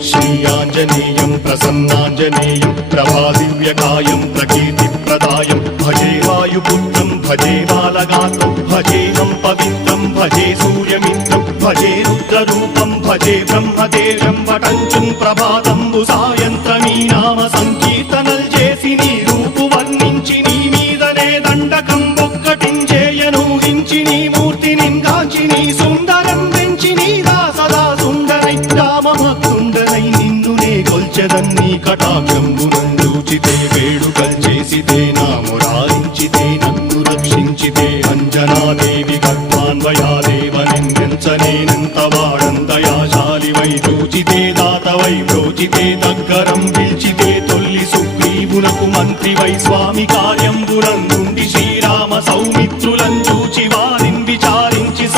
श्रीयाञ्जनेयं प्रसन्नाञ्जनेयं प्रभादिव्यकायं प्रकीर्तिप्रदायं भजे वायुपुत्रं भजे बालगात्रं भजेऽहं पवित्रं भजे सूर्यमित्रं भजे रुद्ररूपं भजे ब्रह्मदेवं वटञ्चुं ప్రభాతంబు సాయంత్రమీ నామ సంకీర్తనల్ చేసి నీ రూపు వర్ణించి నీ మీదనే దండకం ఒక్కటించేయను హించి నీ మూర్తిని గాంచి నీ సుందరం పెంచి నీ దాసదా సుందరై రామభక్తుండనై నిన్నునే కొల్చెదన్నీ కటాక్షంబునందూచితే వేడుకల్ చేసితే నా మురారించితే నన్ను రక్షించితే అంజనాదేవి గర్భాన్వయాదేవనెంచనేనంత వాడంతయాశాలివై చూచితే దాతవై ప్రోచితే దగ్గరం పిలిచితే తొల్లి సుగ్రీవునకు మంత్రివై స్వామికా